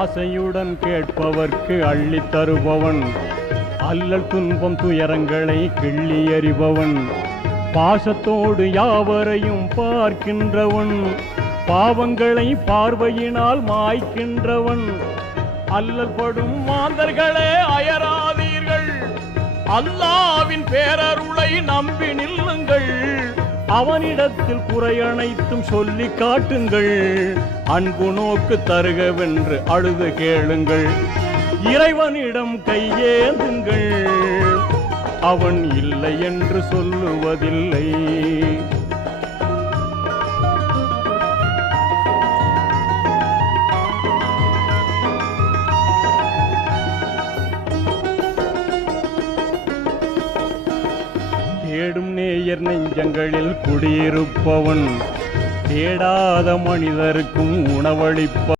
ஆசையுடன் கேட்பவர்க்கு அள்ளித் தருபவன், அல்லல் துன்பம் துயரங்களை கிள்ளி எறிபவன், பாசத்தோடு யாவரையும் பார்க்கின்றவன், பாவங்களை பார்வையினால் மாய்க்கின்றவன். அல்லல் படும் மாந்தர்களே அயராதீர்கள், அல்லாவின் பேரருளை நம்பி நில்லுங்கள். அவனிடத்தில் குறையனைத்தும் சொல்லி காட்டுங்கள், அன்பு நோக்கு தருகவென்று அழுது கேளுங்கள். இறைவனிடம் கையேந்துங்கள், அவன் இல்லை என்று சொல்லுவதில்லை. தேடும் நேயர் நெஞ்சங்களில் குடியிருப்பவன், தேடாத மனிதருக்கும் உணவளிப்பவன்.